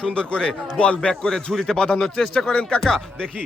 সুন্দর করে ball back করে ঝুড়িতে বাঁধানোর চেষ্টা করেন কাকা। দেখি।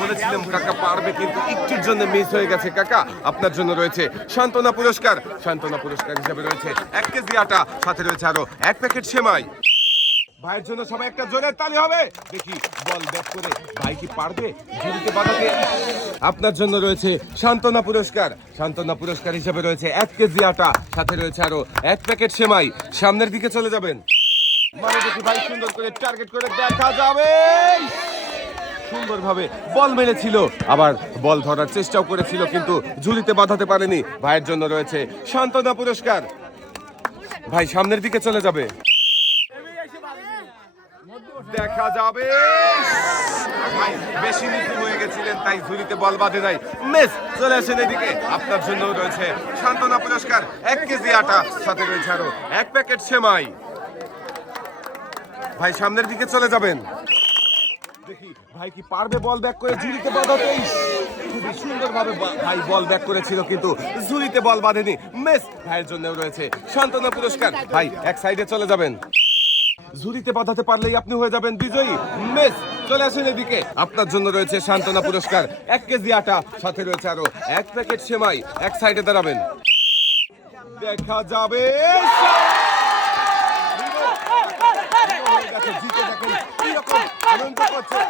বলেছিলাম কাকা পারবে, কিন্তু একটুর জন্য মিস হয়ে গেছে কাকা। আপনার জন্য রয়েছে সান্ত্বনা পুরস্কার। সান্ত্বনা পুরস্কার হিসেবে রয়েছে এক কেজি আটা, সাথে রয়েছে আরও এক প্যাকেট সেমাই। ভাইয়ের জন্য সবাই একটা জোরে তালি হবে। দেখি, বল ব্যাক করে ভাই কি পারবে ঝুড়িতে বাঁধাতে? আপনার জন্য রয়েছে সান্ত্বনা পুরস্কার। সান্ত্বনা পুরস্কার হিসেবে রয়েছে এক কেজি আটা, সাথে রয়েছে আরও এক প্যাকেট সেমাই। সামনের দিকে চলে যাবেন। ভাই সুন্দর করে টার্গেট করে দেখা যাবে। সুন্দরভাবে বল মেরেছিল। আবার বল ধরার চেষ্টাও করেছিল, কিন্তু ঝুলিতে বাঁধাতে পারেনি। ভাইয়ের জন্য রয়েছে সান্ত্বনা পুরস্কার। ভাই সামনের দিকে চলে যাবে। দেখা যাবে। ভাই বেশি নীতি হয়ে গেছিলেন, তাই ঝুলিতে বল বাঁধে নাই। মেস, চলে আসেন এদিকে। আপনার জন্য রয়েছে সান্ত্বনা পুরস্কার। এক কেজি আটা, সাথে রয়েছে আরও এক প্যাকেট সেমাই। ভাই, সামনের দিকে চলে যাবেন। দেখি, ভাই কি পারবে বল ব্যাক করে খুবই ভাই বল ব্যাক করেছিল, কিন্তু বল বাঁধেনি। মেস রয়েছে সান্ত্বনা পুরস্কার। ভাই, এক সাইডে চলে যাবেন। বাঁধাতে পারলেই আপনি হয়ে যাবেন বিজয়ী। মেস, চলে আসেন এদিকে। আপনার জন্য রয়েছে সান্ত্বনা পুরস্কার। এক কেজি আটা, সাথে রয়েছে আরও এক প্যাকেট সেমাই। এক সাইডে দাঁড়াবেন। দেখা যাবে। জিতে দেখেন। কীরকম আনন্দ করছে।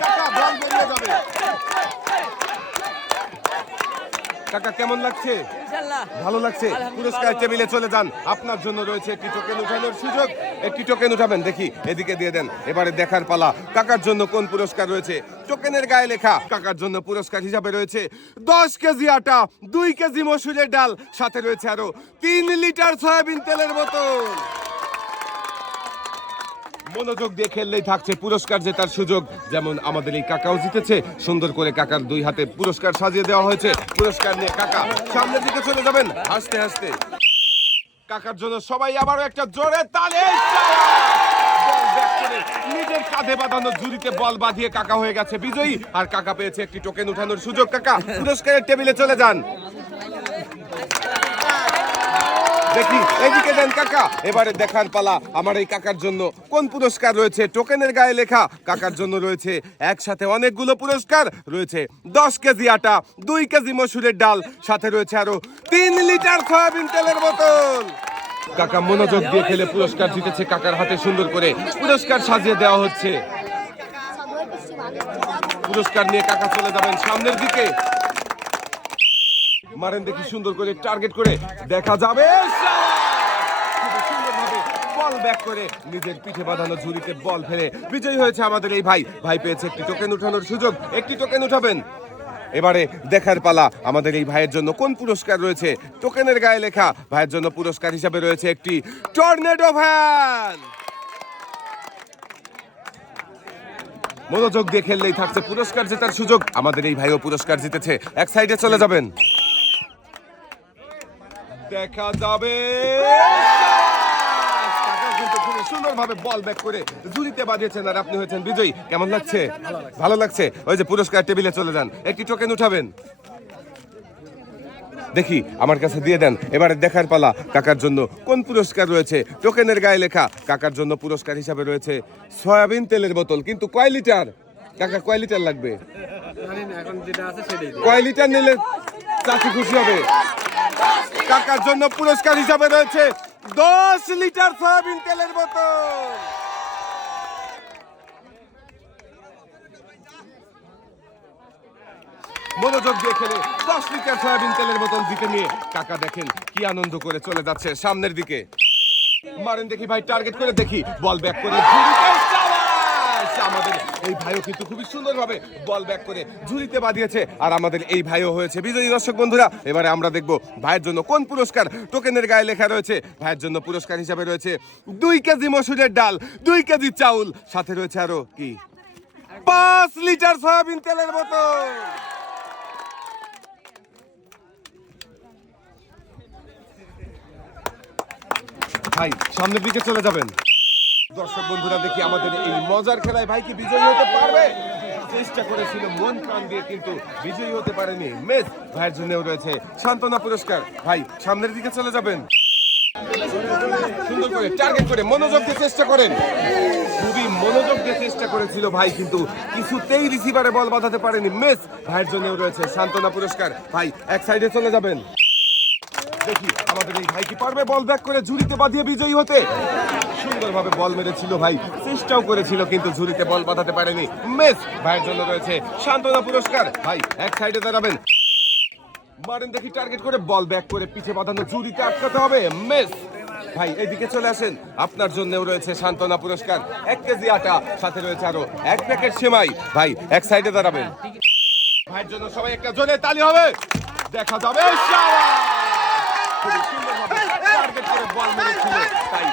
কাকা বল বেরিয়ে যাবে। কাকা কেমন লাগছে? ভালো লাগছে? পুরস্কার টেবিলে চলে যান। আপনার জন্য রয়েছে একটি টোকেন উঠানোর সুযোগ। একটি টোকেন উঠাবেন দেখি এদিকে দিয়ে দেন। এবারে দেখার পালা। কাকার জন্য কোন পুরস্কার রয়েছে? টোকেনের গায়ে লেখা। কাকার জন্য পুরস্কার হিসাবে রয়েছে দশ কেজি আটা দুই কেজি মসুরের ডাল সাথে রয়েছে আরও তিন লিটার সয়াবিন তেলের বোতল। মনোযোগ দিয়ে খেললেই থাকছে পুরস্কার জেতার সুযোগ। যেমন আমাদের এই কাকাও জিতেছে, সুন্দর করে কাকার দুই হাতে পুরস্কার সাজিয়ে দেওয়া হয়েছে। পুরস্কার নিয়ে কাকা সামনের দিকে চলে যাবেন। হাসতে হাসতে। কাকার জন্য সবাই আবারও একটা জোরে তালে নিজের কাঁধে বাঁধানো ঝুড়িতে বল বাঁধিয়ে কাকা হয়ে গেছে বিজয়ী। আর কাকা পেয়েছে একটি টোকেন উঠানোর সুযোগ। কাকা, পুরস্কারের টেবিলে চলে যান। দেখি এদিকে দেন কাকা। এবারে দেখার পালা আমার এই কাকার জন্য। কোন পুরস্কার রয়েছে? টোকেনের গায়ে লেখা। কাকার জন্য রয়েছে একসাথে অনেকগুলো পুরস্কার। রয়েছে দশ কেজি আটা, দুই কেজি মসুরের ডাল, সাথে রয়েছে আরও তিন লিটার সয়াবিন তেলের বোতল। কাকা মনোযোগ দিয়ে খেলে পুরস্কার জিতেছে কাকার হাতে সুন্দর করে। পুরস্কার সাজিয়ে দেওয়া হচ্ছে। পুরস্কার নিয়ে কাকা চলে যাবেন সামনের দিকে। মারেন দেখি সুন্দর করে টার্গেট করে। দেখা যাবে। বল ব্যাক করে নিজের পিঠে বাঁধানো ঝুড়িতে বল ফেলে। বিজয়ী হয়েছে আমাদের এই ভাই। ভাই পেয়েছে একটি টোকেন উঠানোর সুযোগ। একটি টোকেন উঠাবেন। এবারে দেখার পালা আমাদের এই ভাইয়ের জন্য। কোন পুরস্কার রয়েছে? টোকেনের গায়ে লেখা ভাইয়ের জন্য পুরস্কার হিসাবে রয়েছে একটি টর্নেডো ভ্যান মনোযোগ দিয়ে খেললেই থাকছে পুরস্কার জেতার সুযোগ। আমাদের এই ভাইও পুরস্কার জিতেছে। এক সাইডে চলে যাবেন। দেখা যাবে। কিন্তু খুবই সুন্দরভাবে বল ব্যাক করে ঝুড়িতে বাঁধিয়েছেন আর আপনি হয়েছেন বিজয়ী। কেমন লাগছে? ভালো লাগছে? ওই যে পুরস্কার টেবিলে চলে যান। একটি টোকেন উঠাবেন। দেখি আমার কাছে দিয়ে দেন। এবারে দেখার পালা। কাকার জন্য কোন পুরস্কার রয়েছে? টোকেনের গায়ে লেখা। কাকার জন্য পুরস্কার হিসাবে রয়েছে সয়াবিন তেলের বোতল কিন্তু কয় লিটার? কাকা কয় লিটার লাগবে। কয় লিটার নিলে চাচি খুশি হবে? কাকার জন্য পুরস্কার হিসাবে রয়েছে দশ লিটার সয়াবিন তেলের বোতল। মনোযোগ দিয়ে খেলে দশ লিটার সয়াবিন তেলের বোতল জিতে নিয়ে কাকা দেখেন কি আনন্দ করে চলে যাচ্ছে সামনের দিকে। মারেন দেখি ভাই টার্গেট করে দেখি। বল ব্যাক করে চালাস! আমাদের এই ভাইও কিন্তু খুবই সুন্দরভাবে বল ব্যাক করে ঝুড়িতে বাঁধিয়েছে। আর আমাদের এই ভাইও হয়েছে। বিজয়ী দর্শক বন্ধুরা, এবারে আমরা দেখব ভাইয়ের জন্য কোন পুরস্কার টোকেনের গায়ে লেখা রয়েছে। ভাইয়ের জন্য পুরস্কার হিসাবে রয়েছে দুই কেজি মসুরের ডাল, দুই কেজি চাউল, সাথে রয়েছে আরও কি? পাঁচ লিটার সয়াবিন তেলের বোতল। ভাই, সামনের দিকে চলে যাবেন। দর্শক বন্ধুরা, দেখি আমাদের এই মজার খেলায় ভাই কি বিজয়ী হতে পারবে? চেষ্টা করেছিল, মন প্রাণ দিয়ে কিন্তু বিজয়ী হতে পারেনি। মেস ভাইয়ের জন্যও রয়েছে সান্ত্বনা পুরস্কার। ভাই, সামনের দিকে চলে যাবেন। সুন্দর করে টার্গেট করে মনোযোগ দিয়ে চেষ্টা করেন। খুবই মনোযোগ দিয়ে চেষ্টা করেছিল ভাই, কিন্তু কিছুতেই রিসিভারে বল বাঁধাতে পারেনি। মিস ভাইয়ের জন্য রয়েছে সান্ত্বনা পুরস্কার। ভাই, এক সাইডে চলে যাবেন। দেখি, আমাদের এই ভাই কি পারবে বল ব্যাক করে ঝুড়িতে বাঁধিয়ে বিজয়ী হতে? সুন্দরভাবে বল মেরেছিল ভাই, চেষ্টাও করেছিল, কিন্তু ঝুড়িতে বল বাঁধাতে পারেনি। মেস, ভাইয়ের জন্য রয়েছে সান্ত্বনা পুরস্কার। ভাই, এক সাইডে দাঁড়াবেন। মারেন দেখি টার্গেট করে, বল ব্যাক করে পিছে বাঁধানো ঝুড়িতে আটকাতে হবে। মেস, ভাই, এদিকে চলে আসেন। আপনার জন্যও রয়েছে সান্ত্বনা পুরস্কার। এক কেজি আটা, সাথে রয়েছে আরও এক প্যাকেট সেমাই। ভাই, এক সাইডে দাঁড়াবেন। ভাইয়ের জন্য সবাই একটা জোরে তালি হবে। দেখা যাবে! খুবই সুন্দরভাবে টার্গেট করে বল মেরেছিল তাই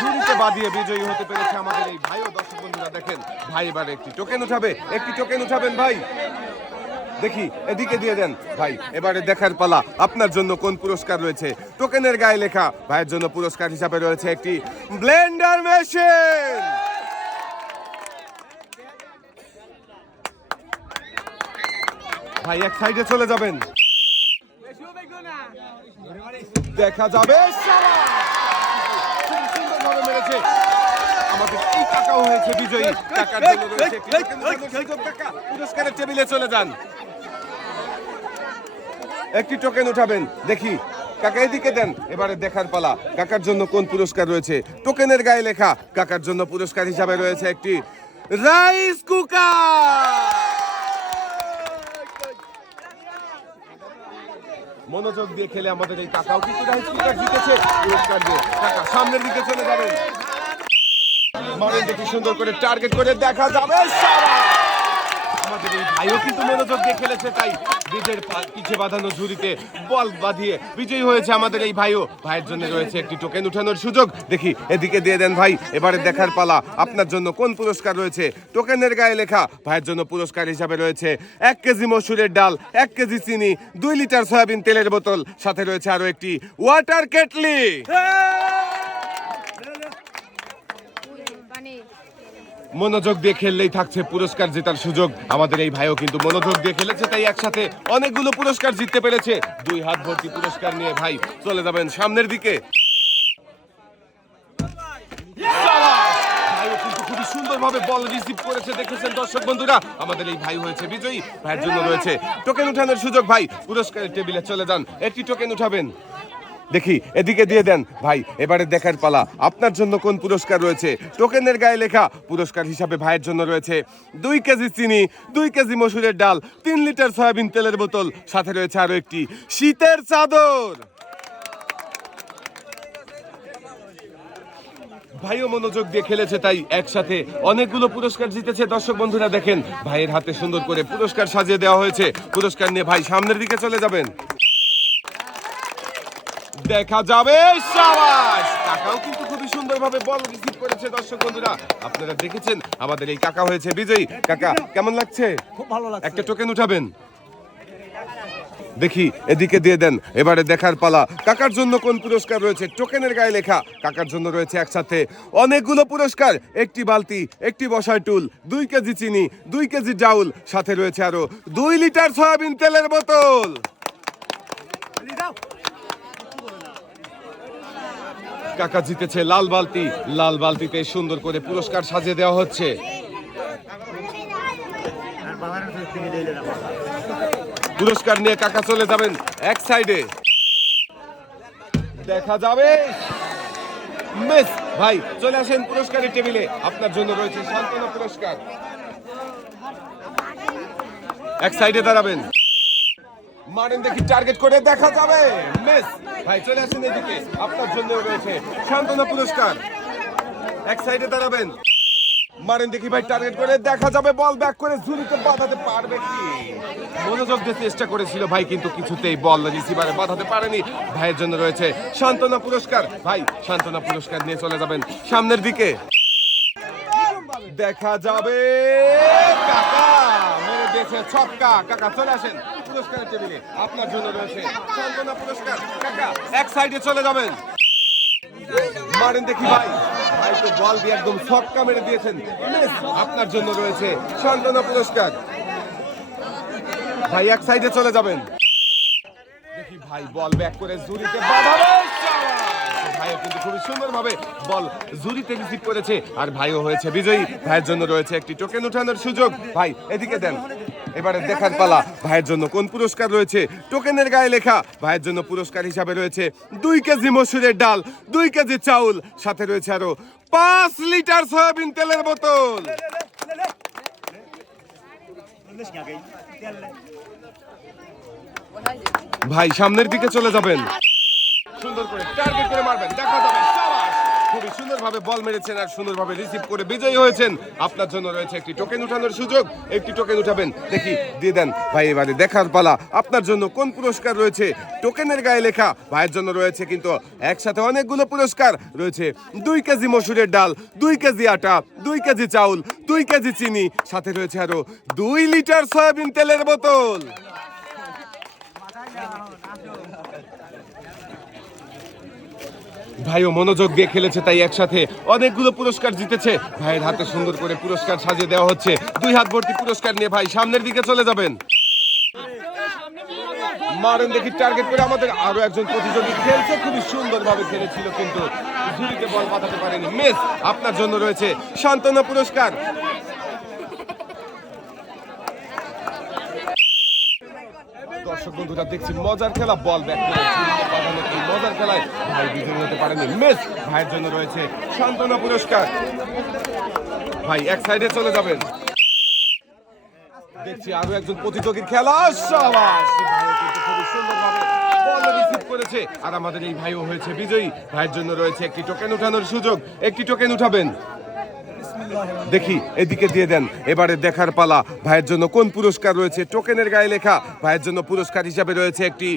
ঝুড়িতে বাদিয়ে বিজয়ী হতে পেরেছে আমাদের এই ভাই ও দর্শক বন্ধুরা দেখেন ভাই এবার একটি টোকেন উঠাবে একটি টোকেন উঠাবেন ভাই। দেখি এদিকে দিয়ে দেন। ভাই এবারে দেখার পালা আপনার জন্য কোন পুরস্কার রয়েছে? টোকেনের গায়ে লেখা ভাইয়ের জন্য পুরস্কার হিসাবে রয়েছে একটি ব্লেন্ডার মেশিন। ভাই এক সাইডে চলে যাবেন। দেখা যাবে সুন্দরভাবে মেরেছে। আমাদের এই টাকাও হয়েছে বিজয়ী। টাকার জন্য রয়েছে। একটি টোকেন উঠানোর সুযোগ। কাকা, পুরস্কারের টেবিলে চলে যান। একটি টোকেন উঠাবেন। দেখি। কাকা এদিকে দেন। এবারে দেখার পালা। কাকার জন্য কোন পুরস্কার রয়েছে? টোকেনের গায়ে লেখা। কাকার জন্য পুরস্কার হিসাবে রয়েছে একটি রাইস কুকার মনোযোগ দিয়ে খেলে আমাদের এই টাকাও কিন্তু স্পিকার জিতেছে। পুরস্কার দিয়ে টাকা সামনের দিকে চলে যাবেন মারেন দেখি সুন্দর করে টার্গেট করে দেখা যাবে, সারা। মনোযোগ দিয়ে খেলেছে, তাই পিছে বাঁধানো ঝুড়িতে বল বাঁধিয়ে বিজয়ী হয়েছে আমাদের এই ভাইও। ভাইয়ের জন্য রয়েছে একটি টোকেন উঠানোর সুযোগ। দেখি, এদিকে দিয়ে দেন ভাই, এবারে দেখার পালা। আপনার জন্য কোন পুরস্কার রয়েছে? টোকেনের গায়ে লেখা, ভাইয়ের জন্য পুরস্কার হিসাবে রয়েছে এক কেজি মসুরের ডাল, এক কেজি চিনি, দুই লিটার সয়াবিন তেলের বোতল। সাথে রয়েছে আরও একটি ওয়াটার কেটলি মানে মনোযোগ দিয়ে খেললেই থাকছে পুরস্কার জেতার সুযোগ। আমাদের এই ভাইও কিন্তু মনোযোগ দিয়ে খেলেছে, তাই একসাথে অনেকগুলো পুরস্কার জিততে পেরেছে। দুই হাত ভর্তি পুরস্কার নিয়ে ভাই চলে যাবেন সামনের দিকে। বল করেছে, দেখেছেন দর্শক বন্ধুরা? আমাদের এই ভাই হয়েছে বিজয়ী, ভাইয়ের জন্য রয়েছে টোকেন উঠানোর সুযোগ। ভাই, পুরস্কারের টেবিলে চলে যান। একটি টোকেন উঠাবেন। দেখি, এদিকে দিয়ে দেন। ভাই, এবারে দেখার পালা। আপনার জন্য কোন পুরস্কার রয়েছে? টোকেনের গায়ে লেখা পুরস্কার হিসাবে ভাইয়ের জন্য রয়েছে দুই কেজি চিনি, দুই কেজি মসুরের ডাল, তিন লিটার সয়াবিন তেলের বোতল, সাথে রয়েছে আরও একটি শীতের চাদর। ভাইও মনোযোগ দিয়ে খেলেছে, তাই একসাথে অনেকগুলো পুরস্কার জিতেছে। দর্শক বন্ধুরা, দেখেন, ভাইয়ের হাতে সুন্দর করে পুরস্কার সাজিয়ে দেওয়া হয়েছে। পুরস্কার নিয়ে ভাই সামনের দিকে চলে যাবেন। দেখা যাবে সাবাস! কাকাও কিন্তু খুবই সুন্দরভাবে বল রিসিভ করেছে দর্শক বন্ধুরা। আপনারা দেখেছেন আমাদের এই কাকা হয়েছে বিজয়ী। কাকা কেমন লাগছে? খুব ভালো লাগছে। একটা টোকেন উঠাবেন। দেখি এদিকে দিয়ে দেন এবারে দেখার পালা। কাকার জন্য কোন পুরস্কার রয়েছে? টোকেনের গায়ে লেখা। কাকার জন্য রয়েছে একসাথে অনেকগুলো পুরস্কার। একটি বালতি একটি বসার টুল দুই কেজি চিনি দুই কেজি ডাউল সাথে রয়েছে আরও দুই লিটার সয়াবিন তেলের বোতল। কাকা জিতেছে লাল বালতি। লাল বালতিতে সুন্দর করে পুরস্কার সাজিয়ে দেওয়া হচ্ছে। পুরস্কার নিয়ে কাকা চলে যাবেন এক সাইডে। দেখা যাবে। মিস, ভাই, চলে আসেন পুরস্কারের টেবিলে। আপনার জন্য রয়েছে সান্ত্বনা পুরস্কার। এক সাইডে দাঁড়াবেন। মারেন দেখি টার্গেট করে, দেখা যাবে। মিস ভাই, চলে আসেন এদিকে আপনার জন্য রয়েছে সান্ত্বনা পুরস্কার। এক সাইডে দাঁড়াবেন। মারেন দেখি ভাই টার্গেট করে, দেখা যাবে বল ব্যাক করে ঝুড়িতে বাঁধাতে পারবে কি? মনোযোগ দিয়ে চেষ্টা করেছিল ভাই, কিন্তু কিছুতেই বল রিসিভারে বাঁধাতে পারেনি। ভাইয়ের জন্য রয়েছে সান্ত্বনা পুরস্কার। ভাই, সান্ত্বনা পুরস্কার নিয়ে চলে যাবেন সামনের দিকে। দেখা যাবে, কাকা। মেরে দিয়েছে ছক্কা। কাকা, চলে আসেন। আপনার জন্য রয়েছে পুরস্কার। কাকা, এক সাইডে চলে যাবেন। মারেন দেখি ভাই। ভাই তো বল দিয়ে একদম ছক্কা মেরে দিয়েছেন। আপনার জন্য রয়েছে পুরস্কার। ভাই, এক সাইডে চলে যাবেন। দেখি ভাই, বল ব্যাক করে ভাই ভাইও খুবই বল জুরিতে করেছে। আর ভাইও হয়েছে বিজয়ী। ভাইয়ের জন্য রয়েছে একটি টোকেন উঠানোর সুযোগ। ভাই, এদিকে দেন। এবারে দেখার পালা। ভাইয়ের জন্য কোন পুরস্কার রয়েছে? টোকেনের গায়ে লেখা। ভাইয়ের জন্য পুরস্কার হিসাবে রয়েছে দুই কেজি মসুরের ডাল, দুই কেজি চাউল। সাথে রয়েছে আরও পাঁচ লিটার সয়াবিন তেলের বোতল। ভাই, সামনের দিকে চলে যাবেন। সুন্দর করে টার্গেট করে মারবেন। দেখা যাবে। সুন্দরভাবে বল মেরেছেন আর সুন্দরভাবে রিসিভ করে বিজয়ী হয়েছেন। আপনার জন্য রয়েছে একটি টোকেন উঠানোর সুযোগ। একটি টোকেন উঠাবেন। দেখি, দিয়ে দেন। ভাই, এবারে দেখার পালা। আপনার জন্য কোন পুরস্কার রয়েছে? টোকেনের গায়ে লেখা। ভাইয়ের জন্য রয়েছে কিন্তু একসাথে অনেকগুলো পুরস্কার। রয়েছে দুই কেজি মসুরের ডাল, দুই কেজি আটা, দুই কেজি চাউল, দুই কেজি চিনি। সাথে রয়েছে আরও দুই লিটার সয়াবিন তেলের বোতল। ভাইও মনোযোগ দিয়ে খেলেছে, তাই একসাথে অনেকগুলো পুরস্কার জিতেছে। ভাইয়ের হাতে সুন্দর করে পুরস্কার সাজিয়ে দেওয়া হচ্ছে। দুই হাত ভর্তি পুরস্কার নিয়ে ভাই সামনের দিকে চলে যাবেন। মারেন দেখি টার্গেট করে আমাদের আরও একজন প্রতিযোগী খেলছে, খুবই সুন্দর ভাবে খেলেছিল কিন্তু ঝুড়িতে বল পাঠাতে পারেনি। মিস, আপনার জন্য রয়েছে সান্ত্বনা পুরস্কার। দর্শক বন্ধুরা, দেখছি মজার খেলা বল ব্যাক মজার খেলায় ভাই বিজয়ী হতে পারেনি। মিস ভাইয়ের জন্য রয়েছে সান্ত্বনা পুরস্কার। ভাই, এক সাইডে চলে যাবেন। দেখছি আরও একজন প্রতিযোগীর খেলা। করেছে। আর আমাদের এই ভাইও হয়েছে বিজয়ী। ভাইয়ের জন্য রয়েছে একটি টোকেন উঠানোর সুযোগ। একটি টোকেন উঠাবেন। দেখি এদিকে দিয়ে দেন। এবারে দেখার পালা। ভাইয়ের জন্য কোন পুরস্কার রয়েছে? টোকেনের গায়ে লেখা। ভাইয়ের জন্য পুরস্কার হিসাবে রয়েছে একটি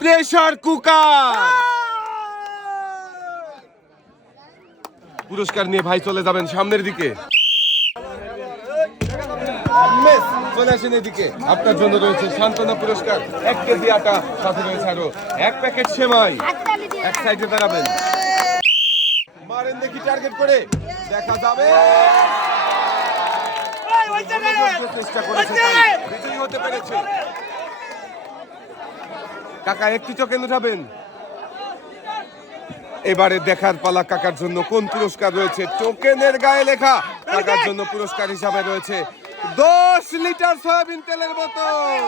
প্রেসার কুকার। পুরস্কার নিয়ে ভাই চলে যাবেন সামনের দিকে। চলে আসেন এদিকে। আপনার জন্য রয়েছে সান্ত্বনা পুরস্কার। এক কেজি আটা সাথে রয়েছে আরও এক প্যাকেট সেমাই। এক সাইডে দাঁড়াবেন। মারেন দেখি টার্গেট করে। দেখা যাবে। চেষ্টা করেছে বিজয়ী হতে পেরেছে। কাকা একটি চোখে উঠাবেন এবারে দেখার পালা কাকার জন্য কোন পুরস্কার রয়েছে? টোকেনের গায়ে লেখা। কাকার জন্য পুরস্কার হিসাবে রয়েছে দশ লিটার সয়াবিন তেলের বোতল।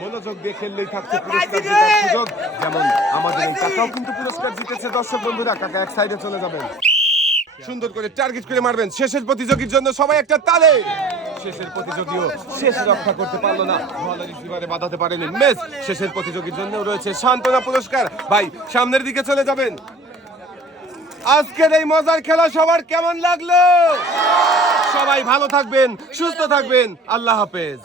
মনোযোগ দিয়ে খেললেই থাকছে পুরস্কার জেতার সুযোগ। যেমন আমাদের এই কাকাও কিন্তু পুরস্কার জিতেছে। দর্শক বন্ধুরা কাকা এক সাইডে চলে যাবেন। সুন্দর করে টার্গেট করে মারবেন। শেষের প্রতিযোগীর জন্য সবাই একটা তালে। শেষের প্রতিযোগীও শেষ রক্ষা করতে পারল না। ভালো রিসিভারে বাঁধাতে পারেনি। মেস শেষের প্রতিযোগীর জন্য রয়েছে সান্ত্বনা পুরস্কার। ভাই সামনের দিকে চলে যাবেন। আজকের এই মজার খেলা সবার কেমন লাগল? সবাই ভালো থাকবেন সুস্থ থাকবেন। আল্লাহ হাফেজ।